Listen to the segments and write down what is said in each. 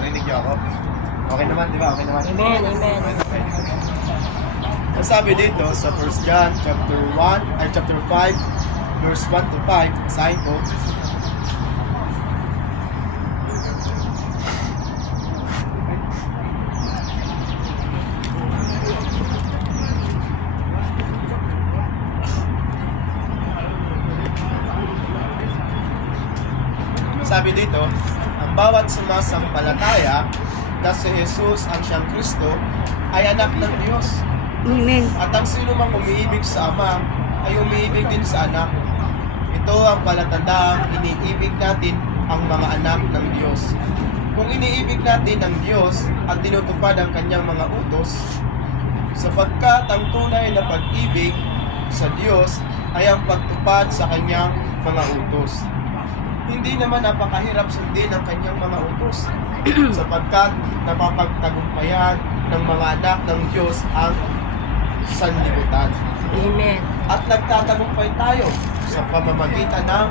Narinig niyo ako? Okay naman, di ba? Okay naman. Amen, amen. Ang sabi dito sa 1 John chapter 5, verse 1 to 5, basahin ko. Sabi dito, ang bawat sumasampalataya na si Jesus ang siyang Kristo ay anak ng Diyos. Amen. At ang sino mang umiibig sa Ama ay umiibig din sa anak. Ito ang palatandaan, iniibig natin ang mga anak ng Diyos. Kung iniibig natin ang Diyos at tinutupad ang kanyang mga utos, sapagkat ang tunay na pag-ibig sa Diyos ay ang pagtupad sa kanyang mga utos. Hindi naman napakahirap sundin ang kanyang mga utos sapagkat napapagtagumpayan ng mga anak ng Diyos ang sanlibutan. Amen. At nagtatagumpay tayo sa pamamagitan ng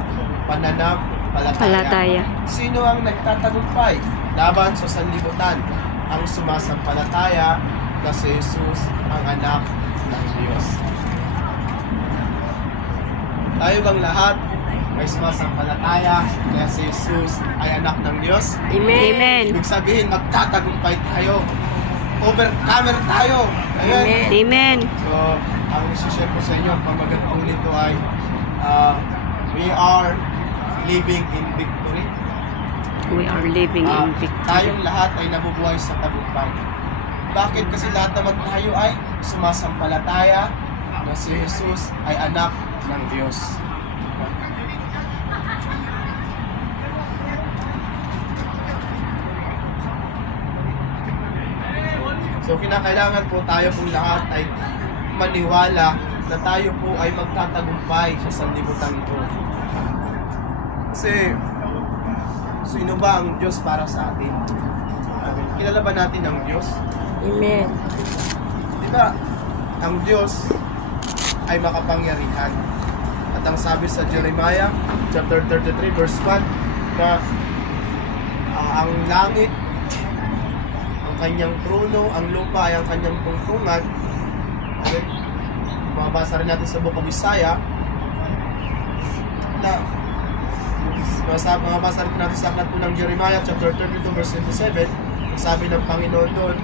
pananampalataya. Palataya. Sino ang nagtatagumpay laban sa sanlibutan? Ang sumasampalataya na si Jesus ang anak ng Diyos. Tayo bang lahat ay sumasampalataya na si Jesus ay anak ng Diyos? Amen. Amen. Ibig sabihin, magtatagumpay tayo. Overcomer tayo. Amen. Amen. Amen. So, ang isi-share ko sa inyo, ang pamagat po nito ay we are living in victory. We are living in victory. Tayong lahat ay nabubuhay sa tagumpay. Bakit? Kasi lahat naman tayo ay sumasampalataya na si Jesus ay anak ng Diyos. So kinakailangan po tayo pong lahat ay maniwala na tayo po ay magtatagumpay sa sanlibutan ito. Kasi sino ba ang Diyos para sa atin? Amen. Kilala ba natin ang Diyos? Amen. Di ba? Ang Diyos ay makapangyarihan. At ang sabi sa Jeremiah chapter 33 verse 1 na ang langit kanyang trono, ang lupa ay ang kanyang tungtungan. Okay? Mababasa rin natin sa Book of Isaiah na mababasa rin natin sa aklat po ng Jeremiah chapter 32 verse 27. Sabi ng Panginoon doon,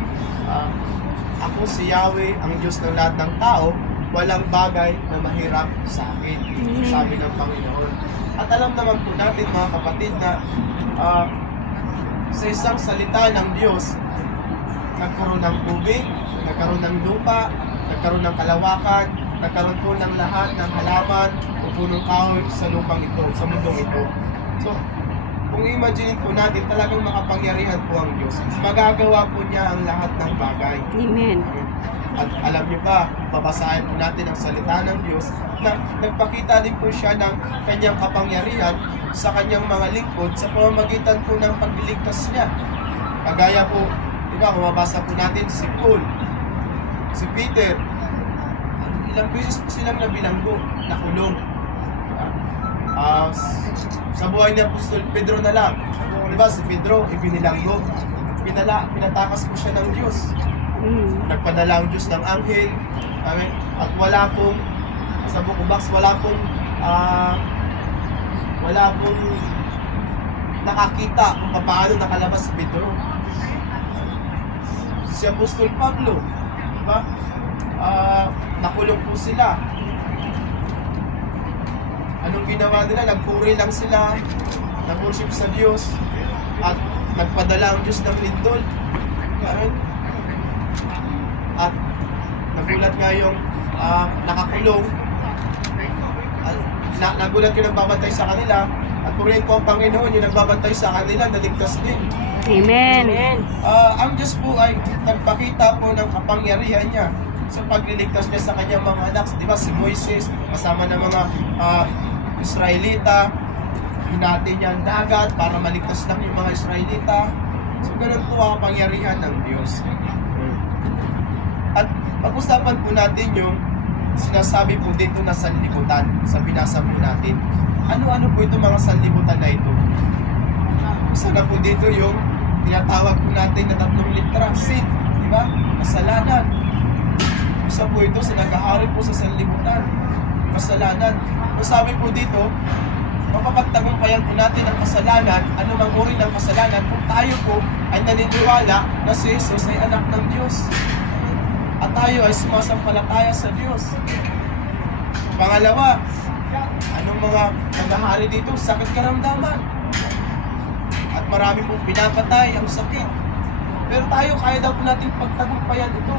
ako si Yahweh, ang Diyos ng lahat ng tao, walang bagay na mahirap sa akin. Sabi ng Panginoon. At alam naman po natin mga kapatid na sa isang salita ng Diyos, nagkaroon ng tubig, nagkaroon ng lupa, nagkaroon ng kalawakan, nagkaroon po ng lahat ng halaman o punong kahoy sa lupang ito, sa mundong ito. So, kung i-imagine po natin, talagang makapangyarihan po ang Diyos. Magagawa po niya ang lahat ng bagay. Amen. At alam niyo ba, babasahin po natin ang salita ng Diyos na nagpakita din po siya ng kanyang kapangyarihan sa kanyang mga lingkod sa pamamagitan po ng pagliligtas niya. Kagaya po, diba, mababasa po natin si Paul, si Peter, ilang beses po silang nabilanggo, nakulong. Sa buhay ni Apostol Pedro na lang, diba, si Pedro, ibinilanggo, pinatakas po siya ng Diyos. Nagpadala ang Diyos ng anghel, at wala pong, sa Book of Acts, wala pong nakakita kung paano nakalabas si Pedro. Si Apostol Pablo, diba? Nakulong po sila. Anong ginawa nila? Nagpuri lang sila, nag-worship sa Diyos, at nagpadala ang Diyos ng lindol. At nagulat nga yung nakakulong. Nagulat yung nagbabantay sa kanila, at purihin po ang Panginoon, yung nagbabantay sa kanila, naligtas din. Amen. Amen. Ang Diyos po ay nagpakita po ng kapangyarihan niya sa pagliligtas niya sa kanyang mga anak. Di ba si Moises, kasama ng mga Israelita, hinati niya ang dagat para maligtas lang yung mga Israelita. So ganun po ang kapangyarihan ng Diyos. At pag-usapan po natin yung sinasabi po dito na sanlibutan sa binasa po natin. Ano-ano po itong mga sanlibutan na ito? Isa na po dito yung tinatawag po natin na 3 litra, sin, di ba? Kasalanan. Isa po ito, sinagahari po sa sanlibutan. Kasalanan. Kung sabi po dito, mapapagtagumpayan po natin ang kasalanan, anumang uri ng kasalanan, kung tayo po ay naniniwala na si Jesus ay anak ng Diyos. At tayo ay sumasampalataya sa Diyos. Pangalawa, anong mga nangyahari dito? Sakit karamdaman. At marami pong pinapatay ang sakit. Pero tayo, kaya daw po natin pagtagumpayan ito.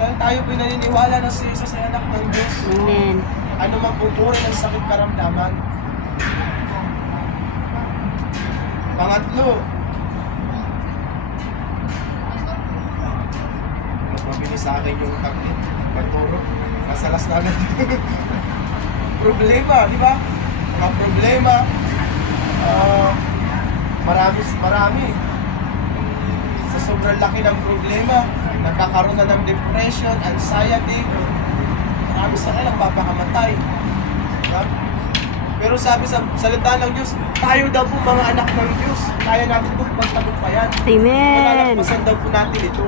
Dahil tayo po naniniwala na si Jesus ay anak ng Diyos. Amen. Ano mang pupuri ng sakit karamdaman. Pangatlo, mabili sa akin yung taglit, magturo, masalas na agad. Problema, di ba? Mga problema, marami. Sa sobrang laki ng problema, nagkakaroon na ng depression, anxiety, marami sa kanila papakamatay. Diba? Pero sabi sa salita ng Diyos, tayo daw po mga anak ng Diyos. Kaya natin ito pagtagumpayan. Amen. Malalagpasan daw po natin ito.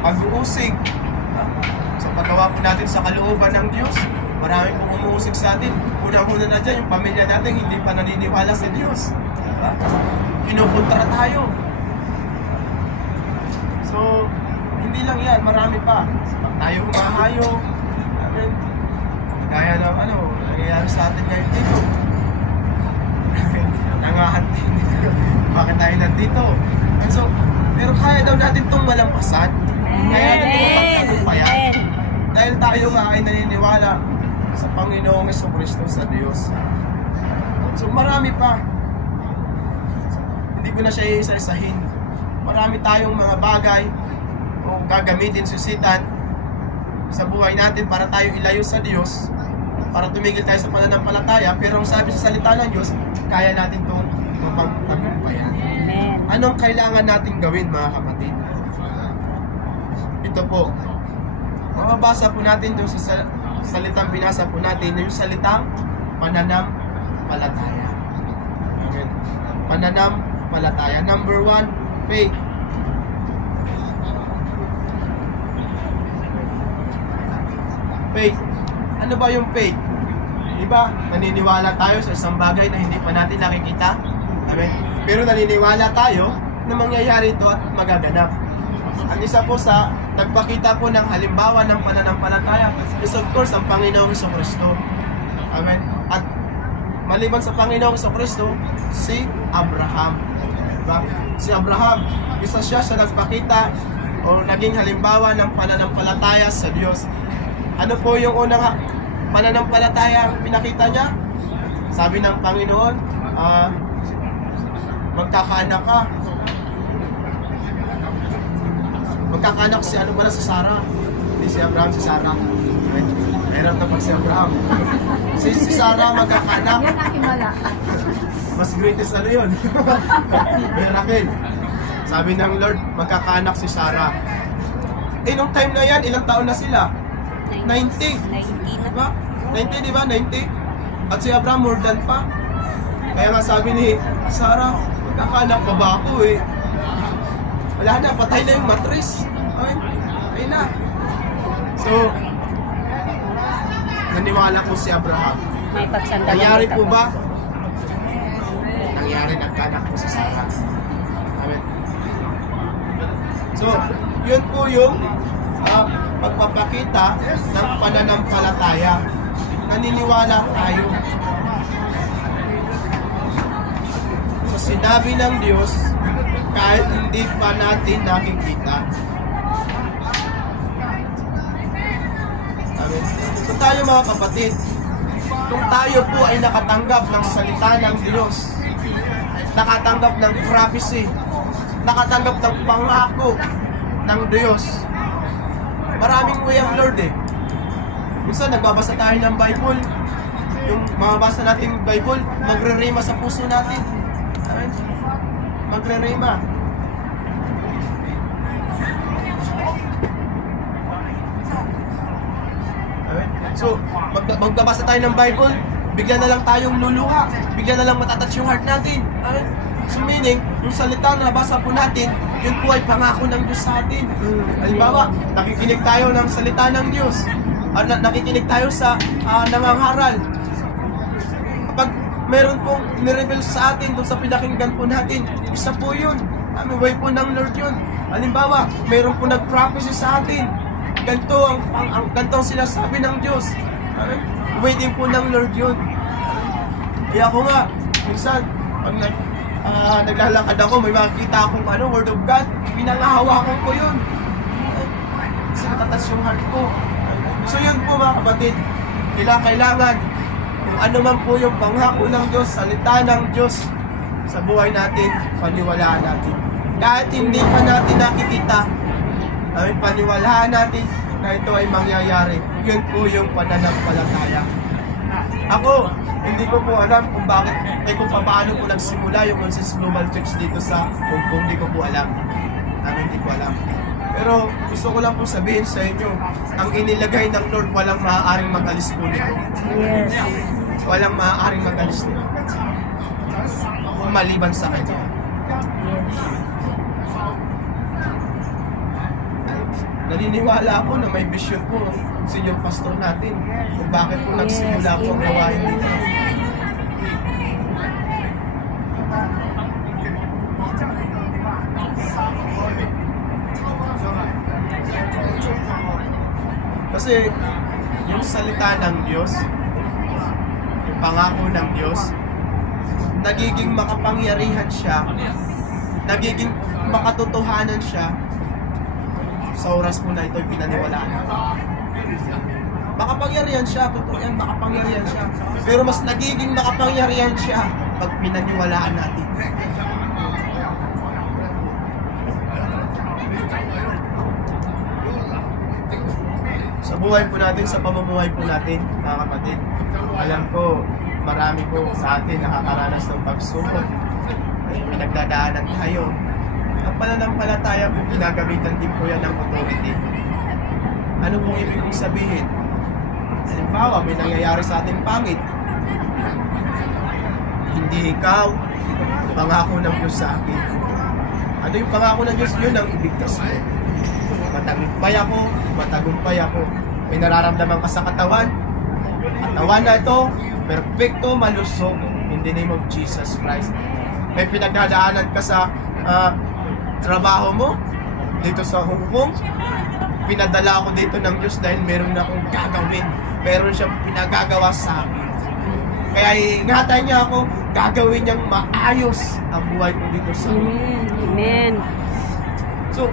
Pag-uusig. Sa paggawa po natin sa kalooban ng Diyos, marami pong umuusig sa atin. Una-una na dyan, yung pamilya natin hindi pa naniniwala sa Diyos. Diba? Kinukontra tayo. So, hindi lang yan, marami pa. Pag tayo humahayo, kaya ng nangyayari sa atin ngayon dito. Nangahanti. Bakit tayo nandito? And so, pero kaya daw natin itong malampasan. Kaya natin itong pagtagumpayan. Dahil tayo nga ay naniniwala sa Panginoong Jesucristo sa Diyos. So marami pa. Hindi ko na siya isa-isahin. Marami tayong mga bagay o gagamitin, susitan sa buhay natin para tayo ilayo sa Diyos, para tumigil tayo sa pananampalataya. Pero ang sabi sa salita ng Diyos, kaya natin itong mapagtagumpayan. Amen. Anong kailangan natin gawin, mga kapatid? Ito po. Mababasa po natin doon sa salitang binasa po natin, yung salitang pananampalataya. Amen. Pananampalataya. Number 1, faith. Faith. Ano ba yung faith? Diba? Naniniwala tayo sa isang bagay na hindi pa natin nakikita. Amen. Pero naniniwala tayo na mangyayari ito at magaganap. Ang isa po sa nagpakita po ng halimbawa ng pananampalataya is of course ang Panginoong Jesucristo. Amen. At maliban sa Panginoong Jesucristo, si Abraham. Diba? Si Abraham, isa siya sa nagpakita o naging halimbawa ng pananampalataya sa Diyos. Ano po yung unang pananampalataya ang pinakita niya? Sabi ng Panginoon, magkakaanak ka. Magkakaanak si si Sarah. Hindi si Abraham, si Sarah. Mahirap na pag si Abraham. si Sarah magkakaanak. Yan ang himala. Mas greatest yun. Miracle. Sabi ng Lord, magkakaanak si Sarah. Nung time na yan, ilang taon na sila? 90. 90 Diba? 90, diba? 90. At si Abraham, more than pa. Kaya nga sabi ni Sarah, magkakaanak pa ba ako eh? Wala na, patay na yung matris. Ay na. So, naniwala po si Abraham. May pagsandalan. Nangyari po ba? Nangyari, nagkanak po si Sarah. Amen. So, yun po yung pagpapakita ng pananampalataya. Naniniwala tayo. So, sinabi ng Diyos, kahit hindi pa natin nakikita. Amen. So tayo mga kapatid, kung tayo po ay nakatanggap ng salita ng Diyos, nakatanggap ng prophecy, nakatanggap ng pangako ng Diyos, maraming way ang Lord eh. Minsan nagbabasa tayo ng Bible, yung mababasa natin yung Bible, magre-rema sa puso natin. Amen. Magre-rema. So, magbabasa tayo ng Bible, bigla na lang tayong luluha, bigla na lang matatouch yung heart natin. So meaning, yung salita na nabasa po natin, yun po ay pangako ng Diyos sa atin. Halimbawa, nakikinig tayo ng salita ng Diyos. Nakikinig tayo sa nangangaral. Kapag meron pong nireveal sa atin doon sa pinakinggan po natin, isa po yun. Way po ng Lord yun. Halimbawa, meron po nag-prophecy sa atin. Ganito ang sinasabi ng Diyos. Way din po ng Lord yun. Kaya ako nga, minsan, pag naglalakad ako, may makikita akong word of God, pinangahawakan ko yun. Kasi natatas yung heart ko. So yun po mga kapatid, kailangan, kung ano man po yung pangako ng Diyos, salita ng Diyos sa buhay natin, paniwalaan natin. Kahit hindi pa natin nakikita, paniwalaan natin na ito ay mangyayari. Yun po yung pananampalataya. Ako, hindi ko po alam kung bakit, kung paano po nagsimula yung Consensus Global Church dito sa Hong Kong, hindi ko po alam. Hindi ko alam. Pero gusto ko lang po sabihin sa inyo, ang inilagay ng Lord, walang maaaring mag-alis po nito. Yes. Walang maaaring mag-alis nito. Kung maliban sa Kanya. Naniniwala ako na may vision po sa inyong pastor natin kung bakit po nagsimula po ang gawain dito. Kasi yung salita ng Diyos, yung pangako ng Diyos, nagiging makapangyarihan siya, nagiging makatotohanan siya sa oras mo na ito'y pinaniwalaan. Makapangyarihan siya, totoo yan, makapangyarihan siya. Pero mas nagiging makapangyarihan siya pag pinaniwalaan natin. Sa buhay po natin, sa pamumuhay po natin, mga kapatid, alam ko, marami po sa atin nakakaranas ng pagsubok. Pinagdadaanan tayo. Ang pananampalataya po, ginagamitan din po yan ng authority. Ano pong ibig kong sabihin? Halimbawa, may nangyayari sa ating pangit. Hindi ikaw, pangako ng Diyos sa akin. Ano yung pangako ng Diyos? Yun ang ibigkas mo. Matagumpay ako. May nararamdaman ka sa katawan. Katawan na ito, perfecto, malusog. In the name of Jesus Christ. May pinagdadaanan ka sa trabaho mo dito sa Hong Kong. Pinadala ako dito ng Diyos dahil meron na akong gagawin. Meron siyang pinagagawa sa akin. Kaya ingatan niya ako, gagawin niyang maayos ang buhay ko dito sa Hong Kong. Amen. So,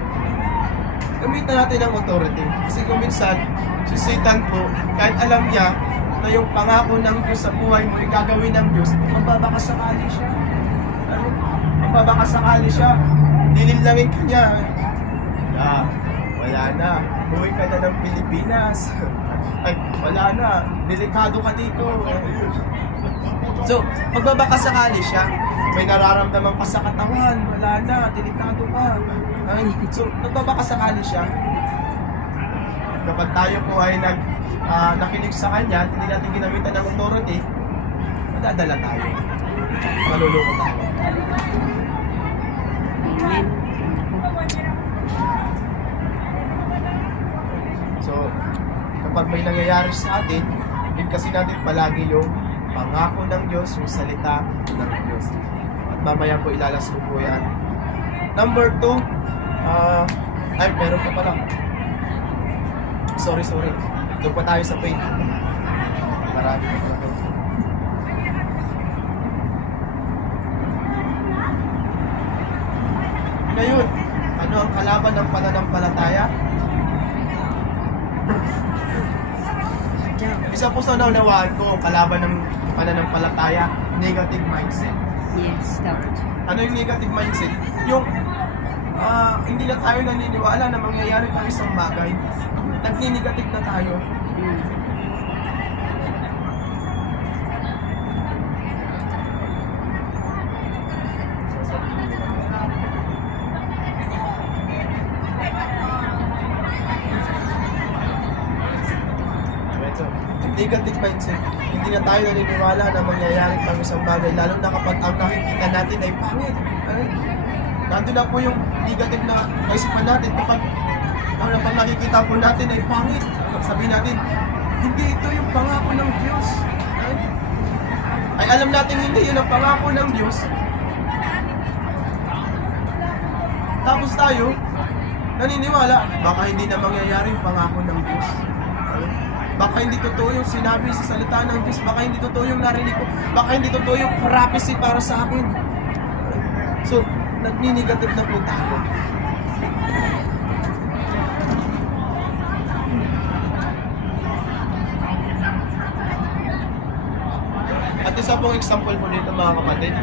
gamitan natin ang authority. Kasi kung minsan, si Satan po, kahit alam niya na yung pangako ng Diyos sa buhay mo, gagawin ng Diyos, magbabakasakali siya. Magbabakasakali siya. Nilinlangin ka niya. Wala na. Uwi ka na ng Pilipinas. Ay, wala na. Delikado ka dito. So, magbabakasakali siya. May nararamdaman ka sa katawan. Wala na. Delikado ka. So, nagbabakasakali siya. Kapag tayo po ay nakinig sa kanya, hindi natin ginamitan ng authority, madadala tayo. Maluloko tayo. Amen. So, kapag may nangyayari sa atin, kasi natin palagi yung pangako ng Diyos, yung salita ng Diyos. At mamaya po ilalas ko po yan. Number 2, meron pa pala. Sorry. Doon pa tayo sa faith. Marami pa pala. Ngayon, ano ang kalaban ng pananampalataya? Isa po sa naunawaan ko, kalaban ng pananampalataya, negative mindset. Yes, dapat. Ano yung negative mindset? Yung hindi na tayo naniniwala na mangyayari ng isang bagay. Nagni-negative na tayo. Negative mindset. Hindi na tayo naniniwala na mangyayari pang isang bagay, lalo na kapag ang nakikita natin ay pangit. Ay, nandun na po yung negative na kaisipan natin kapag ang nakikita po natin ay pangit. Sabihin natin, hindi ito yung pangako ng Diyos. Ay alam natin hindi yun ang pangako ng Diyos. Tapos tayo, naniniwala, baka hindi na mangyayari yung pangako ng Diyos. Baka hindi totoo yung sinabi sa salita ng Diyos. Baka hindi totoo yung narinig ko. Baka hindi totoo yung prophecy para sa akin. So, nagni-negative na po tayo. At isa pong example po dito mga kapatid.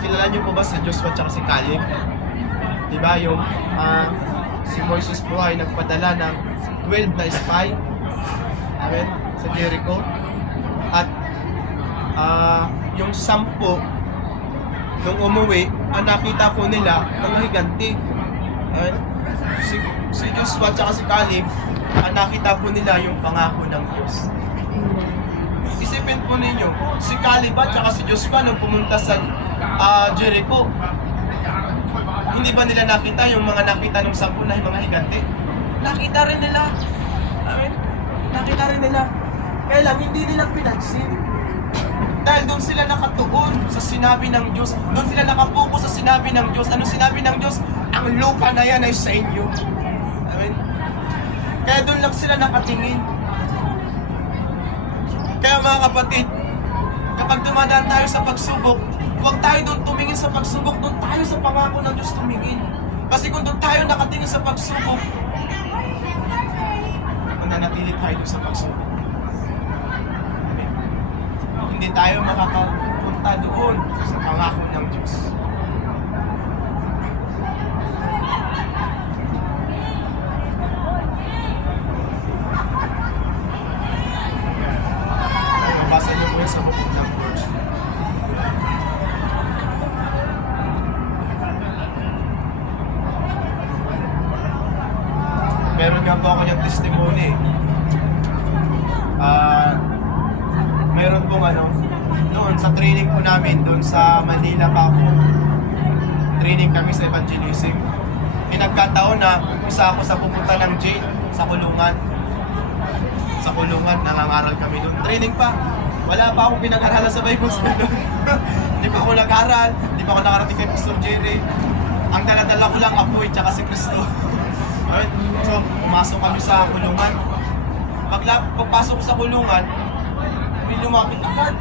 Kilala niyo po ba si Joshua at si Caleb? Diba yung si Moises po ay nagpadala ng 12 na spy, amen, sa Jericho. At yung 10 nung umuwi, ang nakita po nila mga higanti. Amen. Si Joshua at si Caleb, ang nakita po nila yung pangako ng Diyos. Isipin po ninyo, si Caleb at si Joshua nung pumunta sa Jericho, hindi ba nila nakita yung mga nakita ng 10 na mga higante? Nakita rin nila. Amen? Nakita rin nila. Kaya lang, hindi nila pinagsin. Dahil doon sila nakatuon sa sinabi ng Diyos. Doon sila nakapokus sa sinabi ng Diyos. Ano sinabi ng Diyos? Ang lupa na yan ay sa inyo. Amen? Kaya doon lang sila nakatingin. Kaya mga kapatid, kapag dumadaan tayo sa pagsubok, huwag tayo doon tumingin sa pagsubok, doon tayo sa pangako ng Diyos tumingin. Kasi kung doon tayo nakatingin sa pagsubok, mananatili tayo doon sa pagsubok. Amen. Hindi tayo makakapunta doon sa pangako ng Diyos. Basa niyo po yan sa book of Numbers. Meron nga po ako yung testimony. Meron pong doon sa training po namin, doon sa Manila pa po. Training kami sa evangelism. Nagkataon na isa ako sa pupunta ng jail, sa kulungan. Sa kulungan, nangangaral kami doon. Training pa. Wala pa akong pinag-aralan sa Bible school doon. Hindi pa ako nag-aral, hindi pa ako nakarating kay Pastor Jerry. Ang daladala ko lang apoy tsaka si Kristo. Alright? So, pumasok kami sa kulungan. Pagpasok ko sa kulungan, may lumapit agad.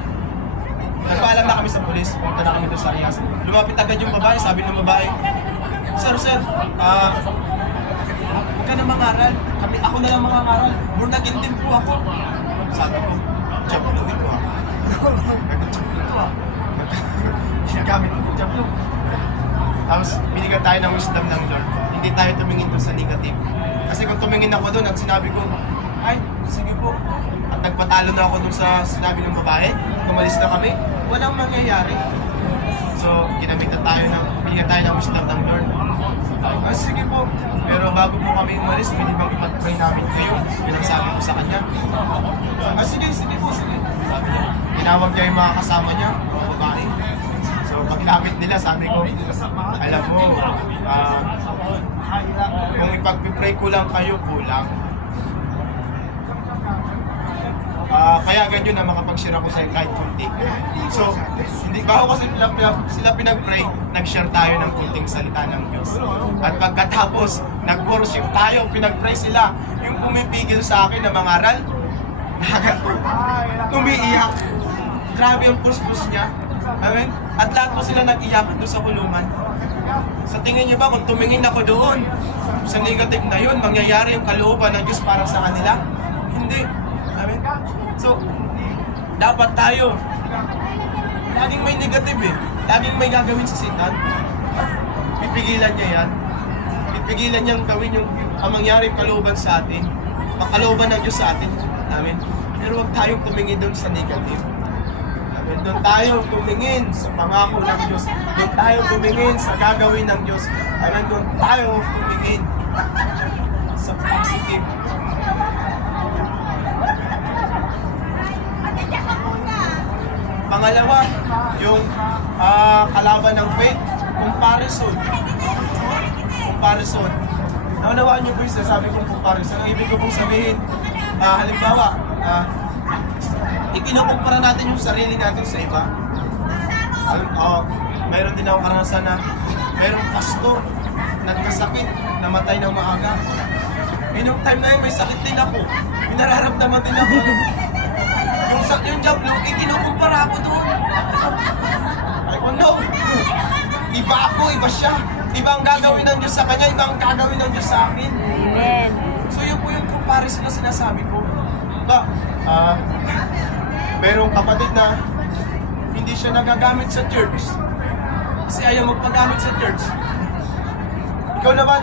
Nagpaalam na kami sa pulis, punta na kami doon sa Rias. Lumapit agad yung babae, sabi ng babae, Sir, huwag ka na mangaral. Ako na lang mangaral. Born again din po ako. Sabi ko, Jablo ito ah. Jablo ito ah. Gamit ko Jablo. Tapos, binigyan tayo ng wisdom ng Lord. Hindi tayo tumingin doon sa negative. Kasi kung tumingin ako doon at sinabi ko, ay, sige po. At nagpatalo na ako doon sa sinabi ng babae, tumalis na kami, walang mangyayari. So, binigyan tayo ng wisdom ng Lord. Ay, sige po. Pero bago po kami umalis, pwede bang ipag-pray namin kayo? Yun ang sabi ko sa kanya. Ay, sige po, sige. Sabi niya, tinawag niya yung mga kasama niya, mga babae. So, paglapit nila, sabi ko, alam mo, kung ipag-pray ko lang kayo, kulang. Kaya ganyan na makapag-share ako sa kahit kunti. So, hindi ba ako kasi sila pinag-pray, nag-share tayo ng kunting salita ng Diyos. At pagkatapos, nag-worship tayo, pinag-pray sila. Yung pumipigil sa akin na mangaral, umiiyak. Grabe yung puspus niya. Amen? At lahat po sila nag-iyak doon sa kulungan. Sa tingin niyo ba, kung tumingin ako doon, sa negative na yun, mangyayari yung kalooban ng Diyos para sa kanila? Hindi. Amen? So, dapat tayo, laging may negative eh. Laging may gagawin sa Satan. Pipigilan niya yan. Pipigilan niyang gawin yung ang mangyari kalooban sa atin. Ang kalooban ng Diyos sa atin. Amen? Pero huwag tayong tumingin doon sa negative. Amen? Doon tayo tumingin sa pangako ng Diyos. Doon tayo tumingin sa gagawin ng Diyos. Amen? Doon tayo tumingin sa positive. Pangalawa, yung kalaban ng faith, comparison. Comparison. Naunawaan niyo po yung sinasabi kong comparison. Ang ibig ko pong sabihin, halimbawa, ikinukumpara natin yung sarili natin sa iba. Mayroon din ako karanasan na mayroong pastor nagkasakit, namatay ng maaga. Yung time na yun, may sakit din ako. May nararamdaman din ako. Yung job, ikinukumpara ako doon. Ay, oh no! Iba ako, iba siya. Iba ang gagawin ng Diyos sa kanya, iba ang gagawin ng Diyos sa akin. Amen. So yun po yung comparison na sinasabi ko. Merong kapatid na hindi siya nagagamit sa church kasi ayaw magpagamit sa church. Ikaw naman,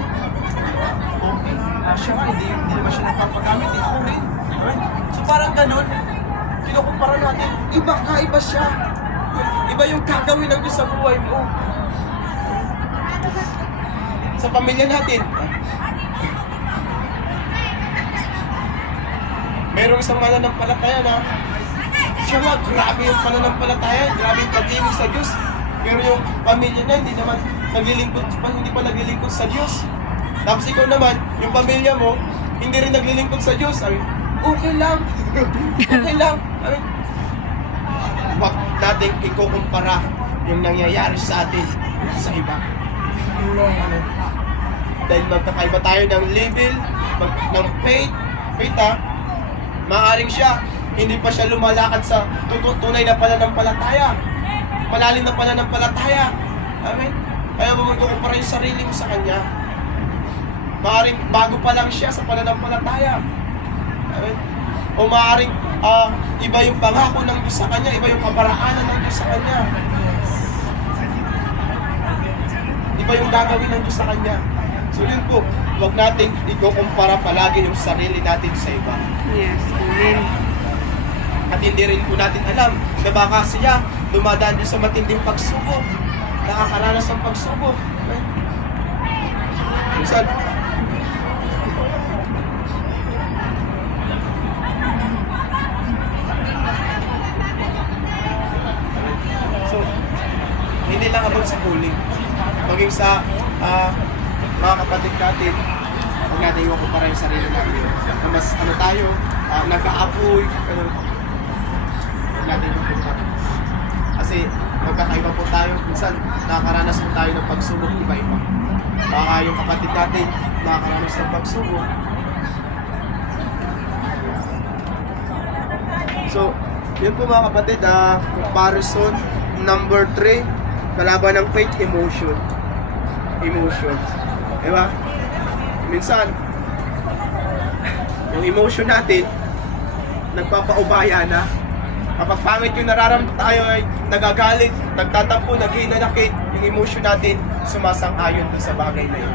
okay, siya nga, hindi naman siya nagpapagamit, ako rin. Alright? So parang ganun, kinukumpara natin, iba siya. Iba yung gagawin ng Diyos sa buhay mo. Sa pamilya natin, merong isang mananampalataya na siya nga, grabe yung pananampalataya, grabe yung pag-ibig sa Diyos. Pero yung pamilya niya, hindi pa naglilingkod sa Diyos. Tapos ikaw naman, yung pamilya mo, hindi rin naglilingkod sa Diyos. Sabi, okay lang. Okay lang. Huwag natin ikukumpara yung nangyayari sa atin sa iba. Dahil magkakaiba tayo ng level, ng faith. Faith maaaring siya, hindi pa siya lumalakad sa tunay na pananampalataya. Malalim na pananampalataya. Amen? Kaya mo magkukumpara yung sarili mo sa Kanya. Maaaring bago pa lang siya sa pananampalataya. Amen? O maaaring iba yung pangako ng Diyos sa Kanya, iba yung kaparaanan ng Diyos sa Kanya. Iba yung gagawin ng Diyos sa Kanya. So yun po, huwag natin ikukumpara palagi yung sarili natin sa iba. Yes. Amen. At hindi rin po natin alam na baka siya dumadaan din sa matinding pagsubok. Nakakaranas ng pagsubok. Okay? Minsan, so, hindi lang about sa calling. Maging sa mga kapatid natin, huwag natin ikukumpara yung sarili natin. Na mas tayo, nagka-apoy, huwag natin ikukumpara. Kasi magkakaiba po tayo, minsan nakakaranas po tayo ng pagsubok iba-iba. Baka yung kapatid natin nakakaranas ng pagsubok. So, yun po mga kapatid, comparison. Number 3, kalaban ng faith, emotion. Emotion. Diba? Minsan, yung emotion natin, nagpapaubaya na. Kapag pangit yung nararamdaman tayo ay nagagalit, nagtatampo, naghihinanakit, yung emotion natin sumasang-ayon dun sa bagay na yun.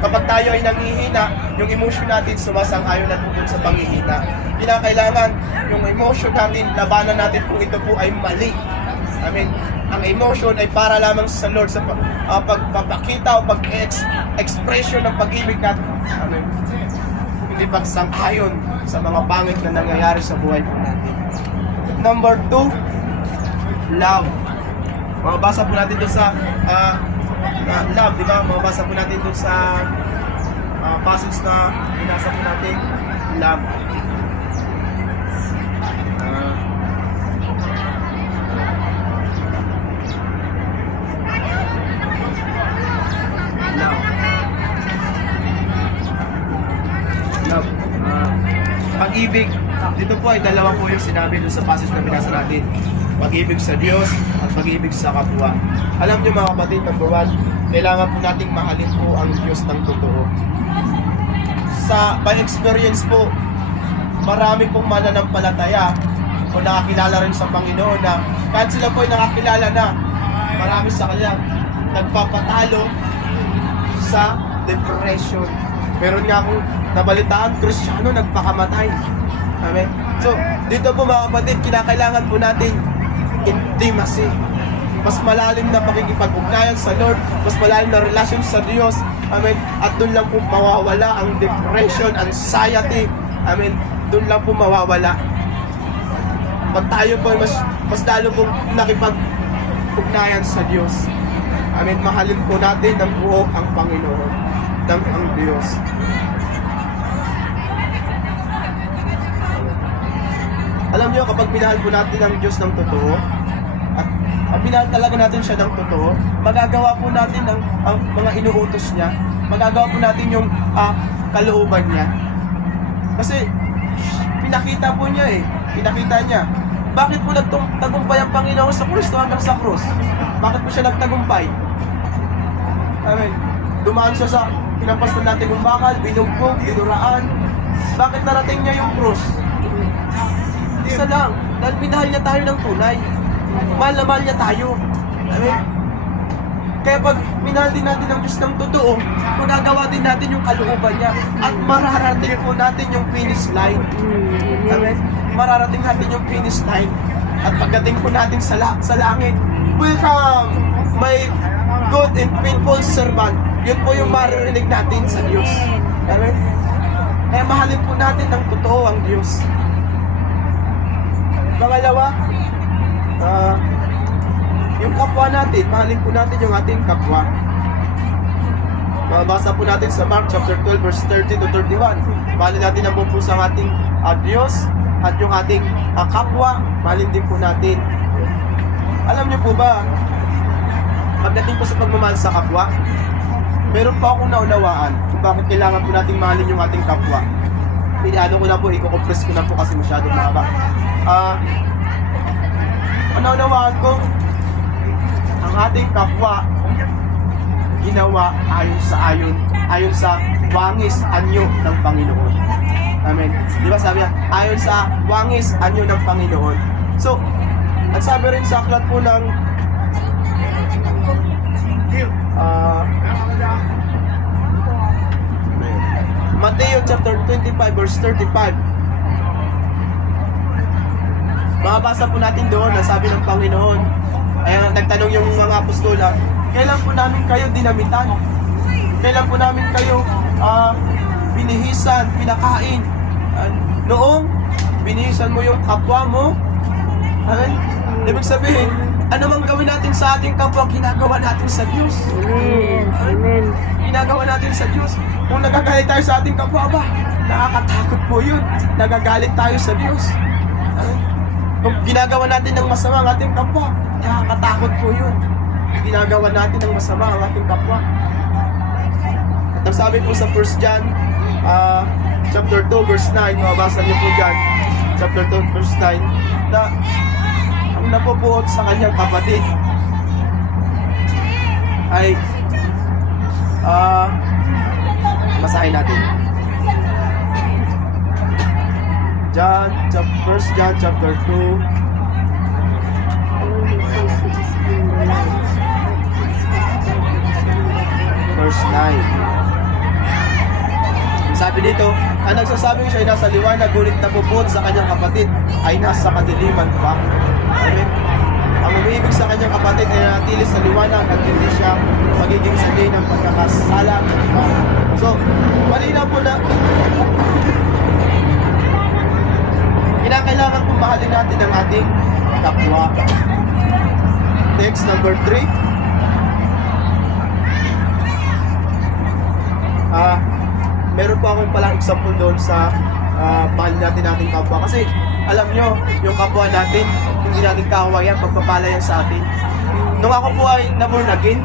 Kapag tayo ay nanghihina, yung emotion natin sumasang-ayon na dun sa panghihina. Kinakailangan yung emotion natin, labanan natin kung ito po ay mali. I mean, ang emotion ay para lamang sa Lord sa pagpapakita o pag-expression ng pag-ibig natin. Amen. Hindi pagsang-ayon sa mga pangit na nangyayari sa buhay po natin. Number 2, love. Mababasa po natin doon sa love, di ba? Mababasa po natin doon sa passage na binasa po natin, love. Love. Pag-ibig. Dito po ay dalawa po yung sinabi doon sa passage na binasa natin. Pag-ibig sa Diyos at pag-ibig sa kapwa. Alam niyo mga kapatid, number 1, kailangan po nating mahalin po ang Diyos ng totoo. By experience po, marami pong mananampalataya o nakakilala rin sa Panginoon na kahit sila po ay nakakilala na, marami sa kanila nagpapatalo sa depression. Meron nga akong nabalitaan, Kristiyano nagpakamatay. Amen. So, dito po mga kapatid, kinakailangan po natin intimacy. Mas malalim na pakikipag-ugnayan sa Lord, mas malalim na relasyon sa Diyos. Amen. At doon lang po mawawala ang depression, anxiety. Amen. Doon lang po mawawala. Pag tayo po ay mas lalo pong nakipag-ugnayan sa Diyos. Amen. Mahalin po natin ng buo ang Panginoon, ang Diyos. Alam niyo, kapag minahal po natin ang Diyos ng totoo, at minahal talaga natin siya ng totoo, magagawa po natin ang mga inuutos niya, magagawa po natin yung kalooban niya. Kasi, pinakita po niya pinakita niya. Bakit po nagtagumpay ang Panginoon sa Kristo hanggang sa krus? Bakit po siya nagtagumpay? Amen. Dumaan siya sa pinapas na natin yung bakal, binugbog, binuraan. Bakit narating niya yung krus? Isa lang, dahil minahal niya tayo ng tunay. Mahal na mahal niya tayo. Amen. Kaya pag minahal din natin ang Diyos ng totoo, magagawa din natin yung kalooban niya at mararating po natin yung finish line. Amen. Mararating natin yung finish line. At pagdating po natin sa langit, welcome, my good and faithful servant. Yun po yung maririnig natin sa Diyos. Amen. Kaya mahalin po natin ng totoo ang Diyos. Pangalawa, yung kapwa natin, mahalin po natin yung ating kapwa. Mabasa po natin sa Mark chapter 12 verse 30 to 31. Mahalin natin ang buong puso ang ating Diyos at yung ating kapwa, mahalin din po natin. Alam niyo po ba, pagdating po sa pagmamahal sa kapwa, meron pa akong naunawaan kung bakit kailangan po nating mahalin yung ating kapwa. Piniano ko na po, i-compress ko na po kasi masyadong mahaba. Naunawaan ko, ang ating kapwa ginawa ayon sa wangis anyo ng Panginoon. Amen. Di ba sabi niya, ayon sa wangis anyo ng Panginoon. So, at sabi rin sa aklat po ng Mateo chapter 25 verse 35. Mababasa po natin doon na sabi ng Panginoon, ay nagtanong yung mga apostola, kailan po namin kayo dinamitan? Kailan po namin kayo binihisan, pinakain? Noong binihisan mo yung kapwa mo, ibig sabihin, ano mang gawin natin sa ating kapwa, ginagawa natin sa Diyos. Amen. Amen. Ginagawa natin sa Diyos. Kung nagagalit tayo sa ating kapwa, nakakatakot po yun. Nagagalit tayo sa Diyos. Kung ginagawa natin ng masama ang ating kapwa, nakakatakot po yun. Ginagawa natin ng masama ang ating kapwa. At ang sabi po sa 1 John chapter 2 verse 9, mababasa niyo po dyan, chapter 2 verse 9, na ang napupuot sa kanyang kapatid ay basahin natin. First John chapter 2 verse 9. Sabi dito, ang nagsasabing siya ay nasa liwanag, ngunit napupuot sa kanyang kapatid ay nasa kadiliman pa. Amen. Ang umiibig sa kanyang kapatid ay nanatili sa liwanag at hindi siya magiging sanay ng pagkakasala ng iba. So, malinaw po na kinakailangan po mahalin natin ang ating kapwa. Text number 3. Meron po akong palang example doon sa mahalin natin ating kapwa. Kasi alam nyo, yung kapwa natin, hindi natin kawayan, pagpapala yan sa atin. Nung ako po ay naborn again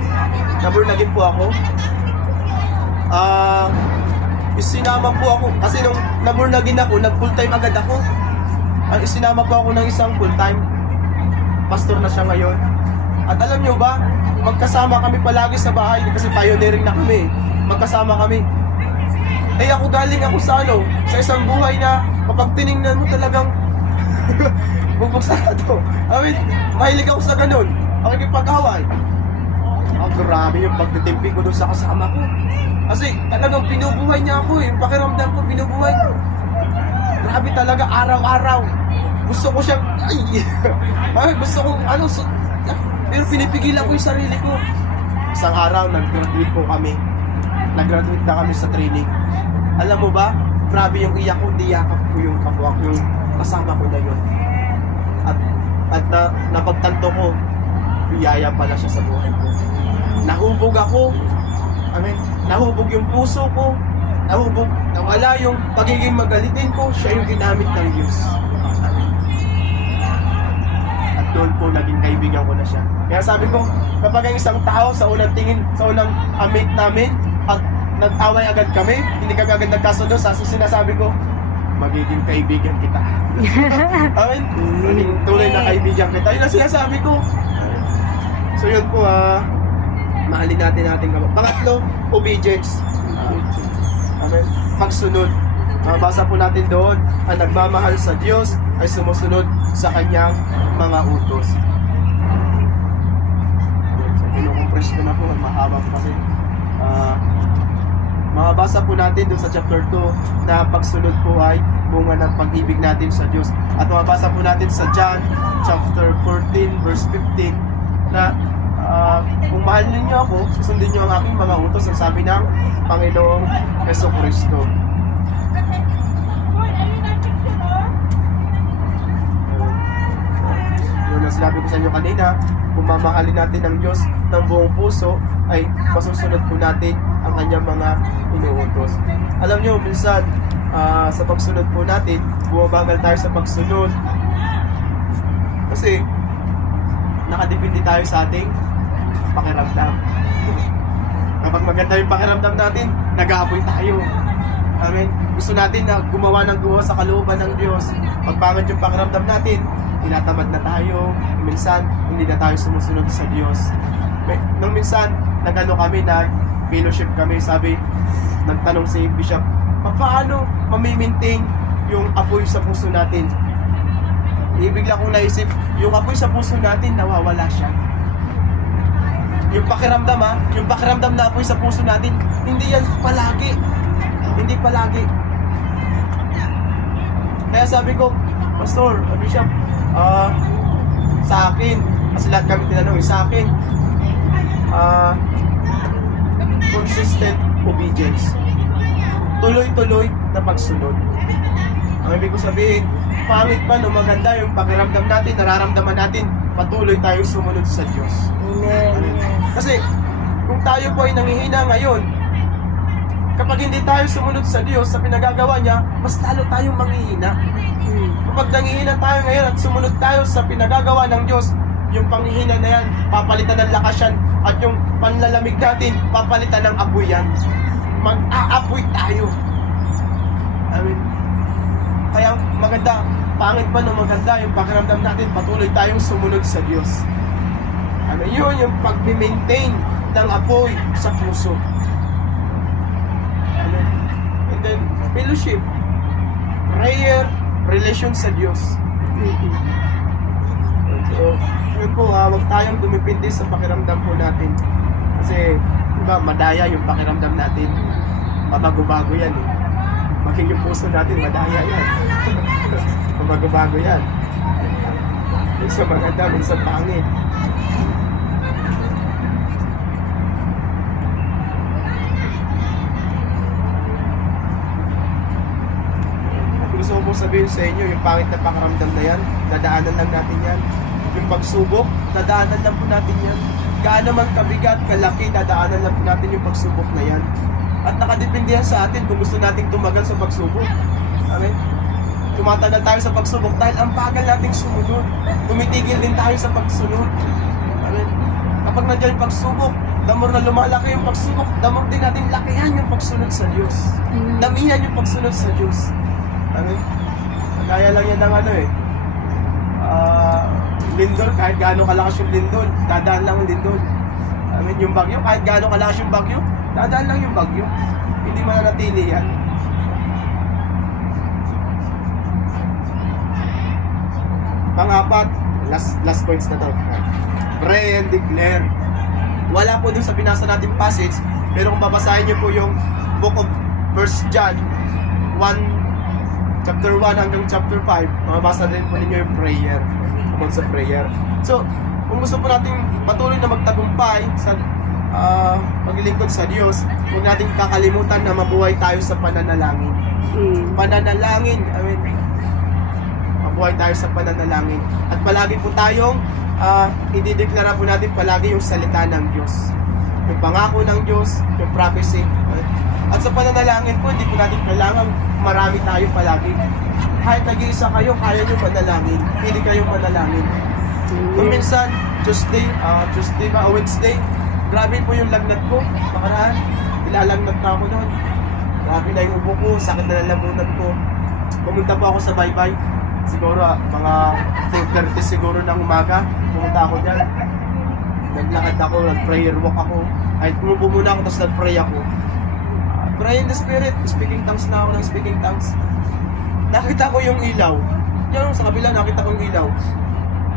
po ako, isinama po ako, kasi nung naborn again ako, nag full time agad ako. Isinama po ako ng isang full time, pastor na siya ngayon. At alam nyo ba, magkasama kami palagi sa bahay, kasi pioneering na kami, magkasama kami. Eh ako galing ako sa sa isang buhay na kapag tinignan mo talagang bubugsado. I mean, mahilig ako sa ganun. Ang ikipag-away. Grabe yung pagtitimpi ko doon sa kasama ko. Kasi talagang binubuhay niya ako eh. Yung pakiramdam ko, binubuhay ko. Grabe talaga, araw-araw. Gusto ko siyang, gusto ko, pero pinipigilan ko yung sarili ko. Isang araw, nag-graduate po kami. Nag-graduate na kami sa training. Alam mo ba, grabe yung iyak ko, yakap ko yung kapwa ko, yung kasama ko na yun. at napagtanto ko, biyaya pala siya sa buhay ko. Nahubog ako. Amen. Nahubog yung puso ko. Nahubog, nawala yung pagiging magalitin ko. Siya yung ginamit ng Diyos. Amen. At doon po, naging kaibigan ko na siya. Kaya sabi ko, kapag ang isang tao sa unang tingin, sa unang amit namin, at nag-away agad kami, hindi kami agad nagkasundo, sa sinasabi ko, magiging kaibigan kita. Amen? Magiging tunay na kaibigan kita. Yun ang sinasabi ko. So yun po, mahalin natin ating kapatid. Pangatlo, obedience. Amen. Pagsunod. Mabasa po natin doon, ang nagmamahal sa Diyos ay sumusunod sa kanyang mga utos. So, kinukompress ko na po, mahaba po kasi. Mabasa po natin doon sa chapter 2 na pagsunod po ay bunga ng pag-ibig natin sa Diyos. At mabasa po natin sa John chapter 14 verse 15 na kung mahal ninyo ako, susundin niyo ang aking mga utos, ang sabi ng Panginoong Jesucristo. Yun ang sinabi ko sa inyo kanina, kung mamahalin natin ang Diyos ng buong puso, ay masusunod po natin ang kanyang mga inuutos. Alam niyo, minsan sa pagsunod po natin, bumabagal tayo sa pagsunod kasi nakadepende tayo sa ating pakiramdam. Kapag maganda yung pakiramdam natin, nag-aapoy tayo. Amen. Gusto natin na gumawa ng gumawa sa kalooban ng Diyos. Pag pangit yung pakiramdam natin, tinatamad na tayo. Minsan, hindi na tayo sumusunod sa Diyos. Nung minsan, nag-ano kami, nag-fellowship kami, sabi, nagtanong si Bishop, paano mamimaintain yung apoy sa puso natin? Ibig lang kong naisip, yung apoy sa puso natin, nawawala siya. Yung pakiramdam yung pakiramdam na apoy sa puso natin, hindi yan palagi. Hindi palagi. Kaya sabi ko, Pastor, Bishop, sa akin, kasi lahat kami tinanong, sa akin, consistent obedience. Tuloy-tuloy na pagsunod. Ang ibig ko sabihin, pangit man o maganda yung pakiramdam natin, nararamdaman natin, patuloy tayo sumunod sa Diyos. Amen. Kasi, kung tayo po ay nangihina ngayon, kapag hindi tayo sumunod sa Diyos sa pinagagawa niya, mas lalo tayong manghihina. Kapag nangihina tayo ngayon at sumunod tayo sa pinagagawa ng Diyos, yung panghihina na yan, papalitan ng lakas yan, at yung panlalamig natin, papalitan ng apoy yan. Mag-aapoy tayo. Amen. Kaya maganda, pangit pa no maganda yung pakiramdam natin, patuloy tayong sumunod sa Diyos. Amen. Yun yung pag-maintain ng apoy sa puso. Amen. And then, fellowship, prayer, relasyon sa Diyos. So, yun po, huwag tayong dumipindi sa pakiramdam po natin. Kasi, diba, madaya yung pakiramdam natin. Mabago-bago yan eh. Maging yung puso natin, madaya yan. Mabago-bago yan. Minsan maganda, minsan pangit. Gusto ko po sabihin sa inyo, yung pangit na pakiramdam na yan, dadaanan lang natin yan. Yung pagsubok, dadaanan lang po natin yan. Gaano man kabigat, kalaki, dadaanan lang po natin yung pagsubok na yan. At nakadepende yan sa atin kung gusto nating tumagal sa pagsubok. Amen? Tumatagal tayo sa pagsubok dahil ang bagal nating sumunod. Tumitigil din tayo sa pagsunod. Amen? Kapag nandiyan yung pagsubok, damor na lumalaki yung pagsubok, damor din natin lakihan yung pagsunod sa Diyos. Damihan yung pagsunod sa Diyos. Amen? Kaya lang yan ng lindol, kahit gaano kalakas yung lindol, dadaan lang yung lindol. Amen? Yung bagyo, kahit gaano kalakas yung bagyo, dadaan lang yung bagyo. Hindi mananatili yan. Pang-apat, last points na to. Pray and declare. Wala po dun sa binasa natin passage, pero kung babasahin niyo po yung book of 1 John 1, chapter 1 hanggang chapter 5, mababasa din po ninyo yung prayer. About sa prayer. So, kung gusto po natin patuloy na magtagumpay sa paglilingkod sa Diyos, huwag natin kakalimutan na mabuhay tayo sa pananalangin. Pananalangin, I mean, mabuhay tayo sa pananalangin. At palagi po tayong idideklara po natin palagi yung salita ng Diyos. Yung pangako ng Diyos, yung prophecy. At sa pananalangin po, hindi po natin kailangan marami tayo palagi. Kahit nag-iisa kayo, kaya nyo manalangin. Hindi kayo manalangin. Kung minsan, Tuesday ba, Wednesday, grabe po yung lagnat ko. Makaraan, ilalagnat na ako noon. Grabe na yung ubo ko, sakit na lalamunan ko. Pumunta po ako sa baybay. Siguro mga 4:30 siguro ng umaga. Pumunta ako dyan. Naglakad ako, nag-prayer walk ako. Ay, tumubo muna ako, tapos nag-pray ako. Pray in the Spirit. Speaking tongues na ako ng speaking tongues. Nakita ko yung ilaw. Yan, sa kabila nakita ko yung ilaw.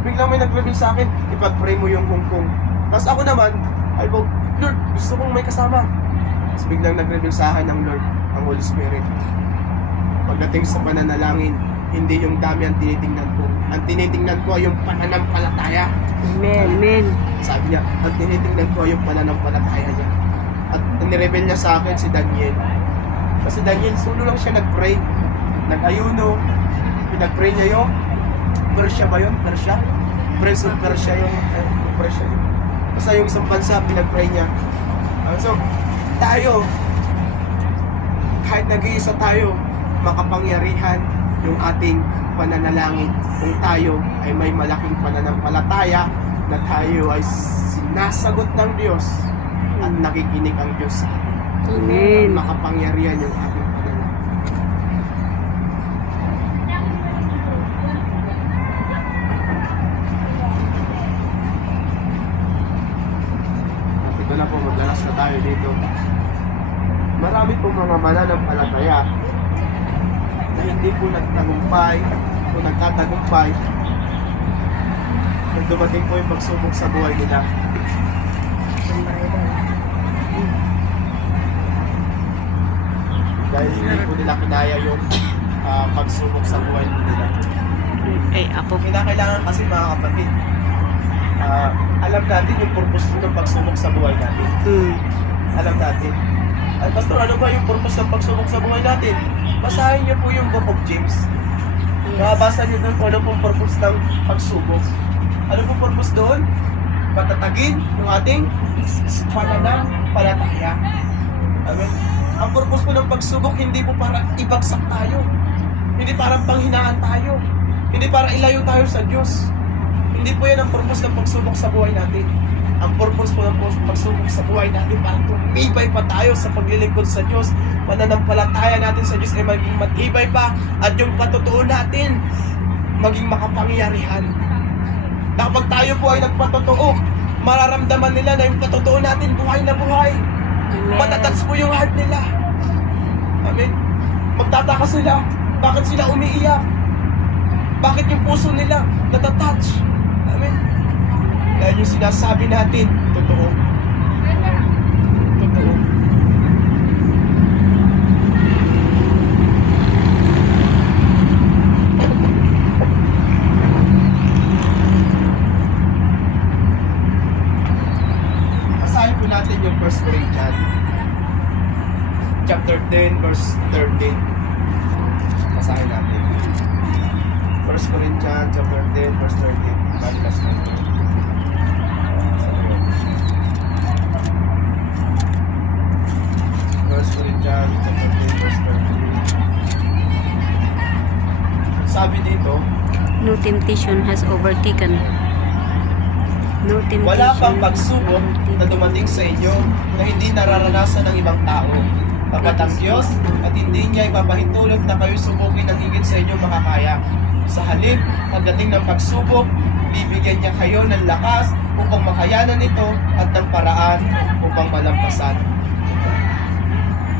Biglang may nag-reveal sa akin, ipag-pray mo yung hungkong. Tapos ako naman, ay po, Lord, gusto kong may kasama. Tapos biglang nag-reveal sa akin ng Lord, ang Holy Spirit. Pagdating sa pananalangin, hindi yung dami ang tinitingnan ko. Ang tinitingnan ko ay yung pananampalataya. Amen. Amen. Sabi niya, ang tinitingnan ko ay yung pananampalataya niya. At nireveal niya sa akin si Daniel. Kasi Daniel, solo lang siya nag-pray. Nag-ayuno. Pinag-pray niya yung Persia ba yun? Persia? Prince of Persia yung Persia yun. Basta yung isang bansa, pinag-pray niya. So, tayo, kahit nag-iisa tayo, makapangyarihan yung ating pananalangin. Kung tayo ay may malaking pananampalataya na tayo ay sinasagot ng Diyos at nakikinig ang Diyos sa atin. Amen. Makapangyarihan yung ating pananalangin. At ito na po, maglalas na tayo dito. Marami pong mga mananampalataya na hindi po nagtagumpay o nagtatagumpay nung dumating po yung pagsubok sa buhay nila. Dahil hindi po nila kinaya yung pagsubok sa buhay nila. Ay, ako. Kailangan kasi mga kapatid, alam natin yung purpose po ng pagsubok sa buhay natin. Alam natin. Ay, Pastor, ano ba yung purpose ng pagsubok sa buhay natin? Basahin niyo po yung Book of James. Makabasa niyo doon kung ano pong purpose ng pagsubok. Ano pong purpose doon? Patatagin yung ating pananampalataya. Amen. Ang purpose po ng pagsubok, hindi po para ibagsak tayo. Hindi para panghinaan tayo. Hindi para ilayo tayo sa Diyos. Hindi po yan ang purpose ng pagsubok sa buhay natin. Ang purpose po ng pagsubok sa buhay natin para tumibay pa tayo sa paglilingkod sa Diyos. Pananampalataya natin sa Diyos ay maging matibay pa at yung patotoo natin maging makapangyarihan. Na kapag tayo po ay nagpatotoo, mararamdaman nila na yung patotoo natin buhay na buhay. Matatats po yung heart nila. Amen. Magtataka sila. Bakit sila umiiyak? Bakit yung puso nila natatouch? Amen. Dahil yung sinasabi natin, totoo. Totoo. Basahin po natin yung 1 Corinthians chapter 10 verse 13. Basahin natin. 1 Corinthians chapter 10 verse 13. Balikas natin. 1 Corinthians chapter 10 verse 13. Sabi dito, No temptation has overtaken. No temptation. wala pang pagsubok na dumating sa inyo na hindi nararanasan ng ibang tao. Tapat ang Diyos at hindi niya ipapahintulot na kayo subukin ng higit sa inyo makakaya. Sa halip, pagdating ng pagsubok, bibigyan niya kayo ng lakas upang makayanan ito at ng paraan upang malampasan.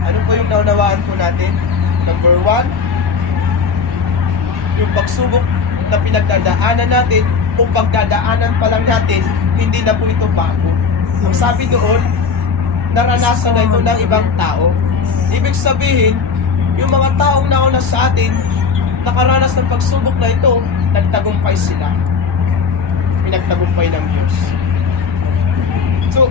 Ano po yung naunawaan po natin? Number 1, yung pagsubok na pinagdadaanan natin o pagdadaanan pa lang natin, hindi na po ito bago. Ang sabi doon, naranasan na ito ng ibang tao. Ibig sabihin, yung mga taong nauna sa atin, nakaranas ng pagsubok na ito, nagtagumpay sila. Pinagtagumpay ng Diyos. So,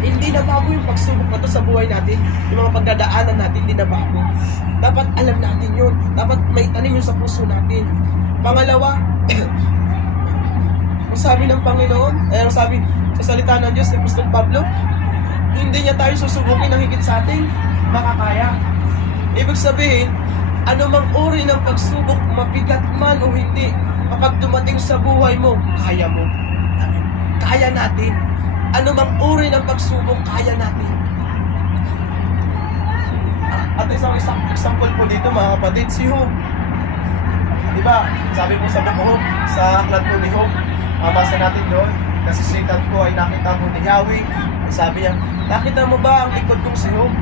hindi na bago yung pagsubok na ito sa buhay natin. Yung mga pagdadaanan natin, hindi na bago. Dapat alam natin yun. Dapat may tanim yun sa puso natin. Pangalawa, ang sabi ng Panginoon, ang sabi sa salita ng Diyos ni Apostol Pablo, hindi niya tayo susubukin ng higit sa ating makakaya. Ibig sabihin, anumang uri ng pagsubok, mabigat man o hindi, kapag dumating sa buhay mo, kaya mo. Amen. Kaya natin. Anumang uri ng pagsubok, kaya natin. At isang example po dito mga kapatid, si Job. Diba, sabi po sa Job, sa aklat po ni Job, mabasa natin doon, na si Satan po ay nakita mo ni Yahweh. Sabi niya, nakita mo ba ang likod kong si Job?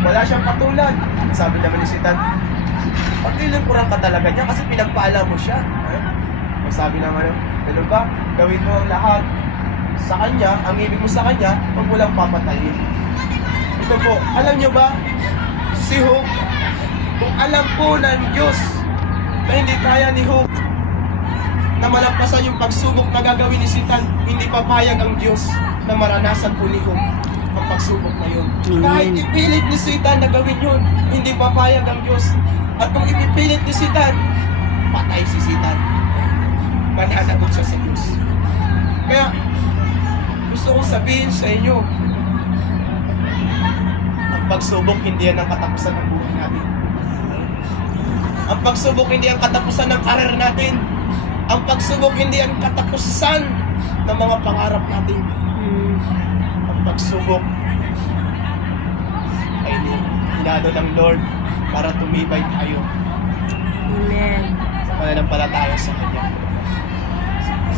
Wala siyang katulad. Sabi naman ni Satan, paglilingkuran ka talaga niya kasi pinagpala mo siya. Sabi naman, ganun ba? Gawin mo ang lahat sa kanya, ang ibig mo sa kanya, huwag mo lang papatayin. Ito po, alam niyo ba, si Job, kung alam po ng Diyos na hindi kaya ni Job na malampasan yung pagsubok na gagawin ni Satan, hindi papayag ang Diyos na maranasan po ni Job ang pagsubok na yun. Kahit ipilit ni Satan na gawin yun, hindi papayag ang Diyos. At kung ipipilit ni Satan, patay si Satan. Mananagot siya sa Diyos. Kaya, gusto kong sabihin sa inyo, ang pagsubok hindi yan ang katapusan ng buhay natin. Ang pagsubok hindi ang katapusan ng karir natin. Ang pagsubok hindi ang katapusan ng mga pangarap natin. Ang pagsubok ay hinado ng Lord para tumibay tayo Amen. sa pananampalataya sa Kanya.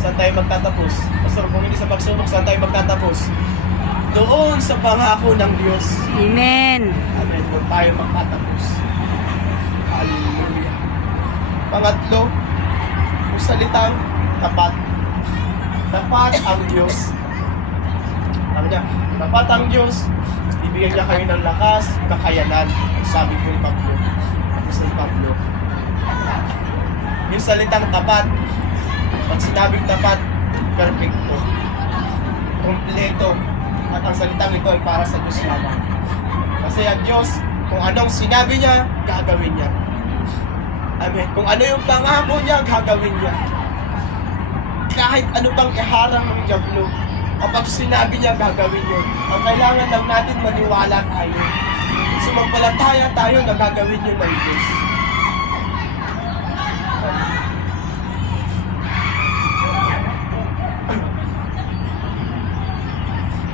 Saan tayo magtatapos? Pastor, kung hindi sa pagsubok, saan tayo magtatapos? Doon sa pangako ng Diyos. Amen. Amen. Doon tayo magtatapos. Hallelujah. Pangatlo, yung salitang tapat. Tapat ang Diyos. Sabi niya, tapat ang Diyos, ibigyan niya kayo ng lakas, kakayanan. Sabi ko ni Pablo. Apostol Pablo. Yung salitang tapat, pag sinabing tapat, perfecto. Kompleto. At ang salitang ito ay para sa Diyos lamang. Kasi ang Diyos, kung anong sinabi niya, gagawin niya. Amen. Kung ano yung pangako niya, gagawin niya. Kahit ano pang iharang ng diablo, kapag sinabi niya, gagawin yun. Ang kailangan lang natin maniwala tayo. Sumampalataya tayo na gagawin yun ng Diyos.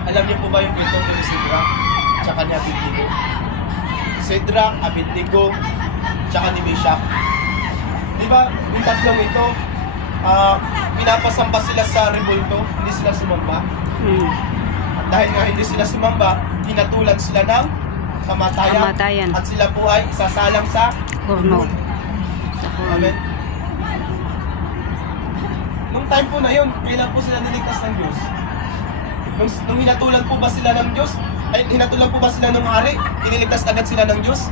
Alam niyo po ba yung kwento ni Sidrak tsaka ni Abednego? Sidrak, Abednego, tsaka ni Meshach. Di ba, yung tatlong ito, pinapasamba sila sa rebulto, hindi sila sumamba. At dahil nga hindi sila sumamba, hinatulan sila ng kamatayan. At sila po ay isasalang sa Horno. Amen. Nung time po na yun, kailan po sila niligtas ng Diyos? Nung hinatulan po ba sila ng Diyos? Ay, hinatulan po ba sila ng hari? Iniligtas agad sila ng Diyos?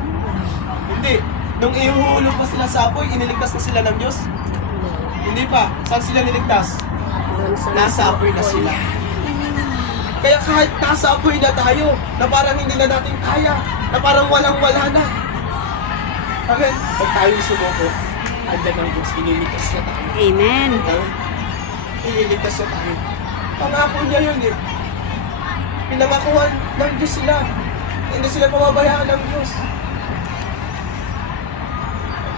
Hindi. Nung ihuhulog pa sila sa apoy, iniligtas na sila ng Diyos? Hindi pa. Saan sila niligtas? Nasa apoy na sila. Kaya kahit nasa apoy na tayo, na parang hindi na natin kaya, na parang walang-wala na. Amen. Pag tayo sumuko, andyan ang Diyos, iniligtas na tayo. Amen. Amen. Iniligtas na tayo. Pangako niya yun eh. Pinangakuhan ng Diyos sila. Hindi sila pababayaan ng Diyos.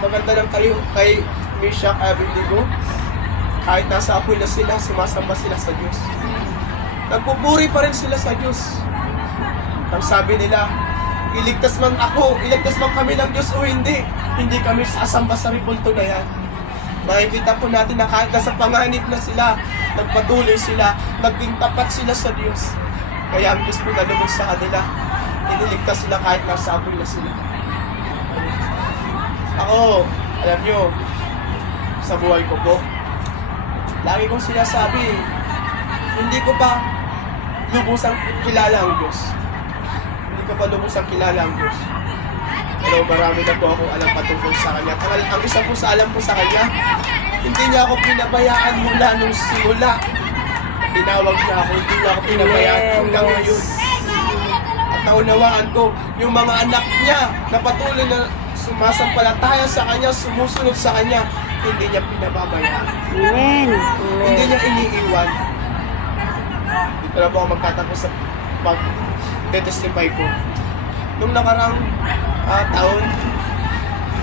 Maganda lang kayo kay Meshach, Abednego. Kahit nasa apoy na sila, sumasamba sila sa Diyos. Nagpupuri pa rin sila sa Diyos. Ang sabi nila, iligtas man ako, iligtas man kami ng Diyos o hindi, hindi kami sasamba sa ripulto na yan. Makikita po natin na kahit nasa panganib na sila, nagpatuloy sila, naging tapat sila sa Diyos. Kaya ang Diyos po nalubog sa kanila, iniligtas sila kahit nasa apoy na sila. Ako, alam nyo, sa buhay ko po, lagi kong sinasabi, hindi ko pa lubusang kilala ang Diyos. Hindi ko pa lubusang kilala ang Diyos. Pero marami na po akong alam patungkol sa Kanya. Ang isa po sa alam po sa Kanya, hindi niya ako pinabayaan mula nung simula. Tinawag niya ako, hindi niya ako pinabayaan hanggang ngayon. At naunawaan ko, yung mga anak niya na patuloy na sumasampalataya sa Kanya, sumusunod sa Kanya, hindi niya pinababayaan. Amen. Hindi niya iniiwan. Dito na po ako magtatapos sa pag-testify ko. Nung nakarang taon,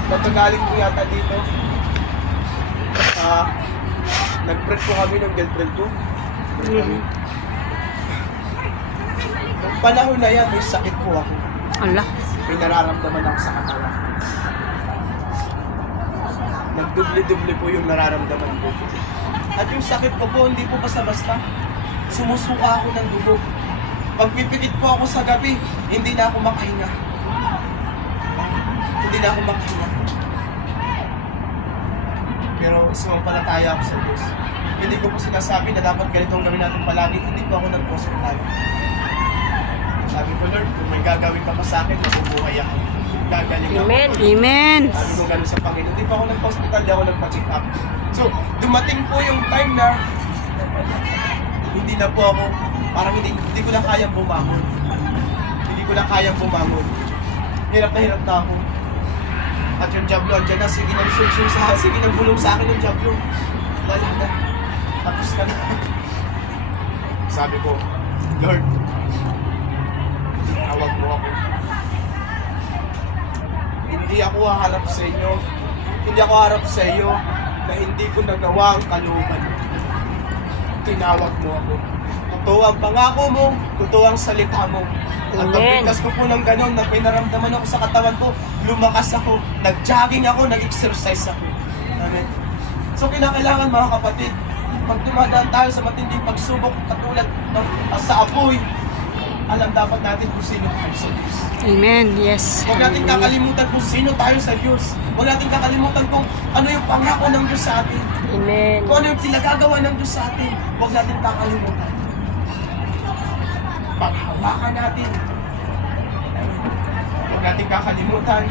matagaling ko yata dito, nag-pret po kami ng girlfriend ko. Nung panahon na yan, may sakit po ako. Ala. May nararamdaman ako sa katawan. Nagdubli-dubli po yung nararamdaman ko. At yung sakit ko po, hindi po basta-basta. Sumusuka ako ng dugo. Pagpipikit po ako sa gabi, hindi na ako makahinga. Hindi na ako makahinga. Pero sumampalataya ako sa Diyos. Hindi ko po sinasabi na dapat ganitong gawin natin palagi. Hindi po ako nag-hospital. Sabi ko, Lord, kung may gagawin ka pa sa akin, mabubuhay ako. Gagaling ako. Amen. Amen. Sabi ko gano'n sa Panginoon. Hindi pa ako nag-hospital, di ako nagpa-check up. So, dumating po yung time na hindi na po ako, parang hindi ko na kayang bumangon. Hindi ko na kayang bumangon. Hirap na ako. At yung Diablo, andyan na, sige nang sunsum sa sige nang bulong sa akin yung Diablo. Wala na. Tapos ka na. Sabi ko, Lord, tawag mo ako. Hindi ako haharap sa inyo. Hindi ako harap sa iyo na hindi ko nagawa ang kalooban mo. Tinawag mo ako. Totoo ang pangako mo, totoo ang salita mo. At Amen. pagpigkas ko po ng ganon, na may naramdaman ako sa katawan ko, lumakas ako, nag-jogging ako, nag-exercise ako. Amen. So kinakailangan mga kapatid, pag dumadaan tayo sa matinding pagsubok katulad ng sa apoy, alam dapat natin kung sino tayo sa Diyos. Amen. Yes. Huwag natin kakalimutan kung sino tayo sa Diyos. Huwag natin kakalimutan kung ano yung pangako ng Diyos sa atin. Amen. Kung ano yung pinagagawa ng Diyos sa atin. Huwag natin kakalimutan. Paghawakan natin. Huwag natin kakalimutan.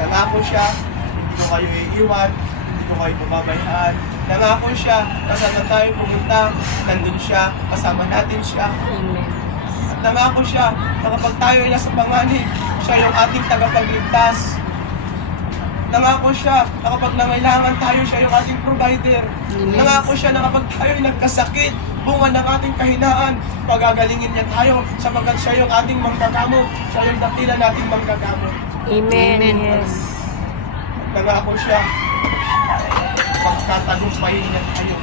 Nangako siya, hindi ko kayo iiwan, hindi ko kayo pababayaan. Nangako siya, kasama tayo pumunta, nandun siya, kasama natin siya. Amen. At nangako siya na kapag tayo ay nasa panganib, siya yung ating tagapagligtas. Nangako siya na kapag nangailangan tayo, siya yung ating provider. Amen. Nangako siya na kapag tayo ay nagkasakit, bunga ng ating kahinaan, pagagalingin niya tayo sapagkat siya yung ating manggagamot, siya yung dakila nating manggagamot. Amen. Amen. Yes. Nangako siya, pagkatagumpayin niya tayo.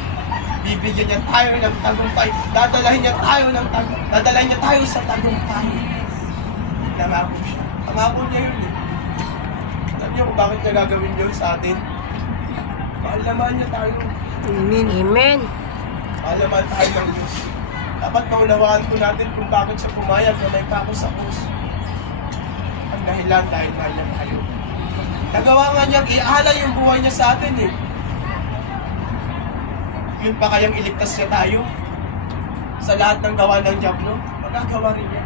Bibigyan niya tayo ng tagumpay. Dadalahin niya tayo sa tagumpay. Nangako siya. Nangako niya yun eh. Alam niyo kung bakit niya gagawin yun sa atin? Mahal naman niya tayo. Amen. Amen. Mahal naman tayo ng Diyos. Dapat maunawaan po natin kung bakit siya pumayag na may pako sa krus. Ang dahilan dahil mahal niya tayo. Nagawa nga niyang ialay yung buhay niya sa atin eh. Yun pa kayang iligtas niya tayo sa lahat ng gawa ng Diablo? Magagawa rin niya.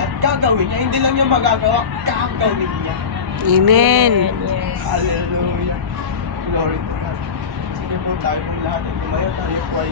At gagawin niya, hindi lang niya magagawa, gagawin niya. Amen. Yes. Hallelujah. Glory to God. Sige po tayo po lahat. Tumayo tayo po ay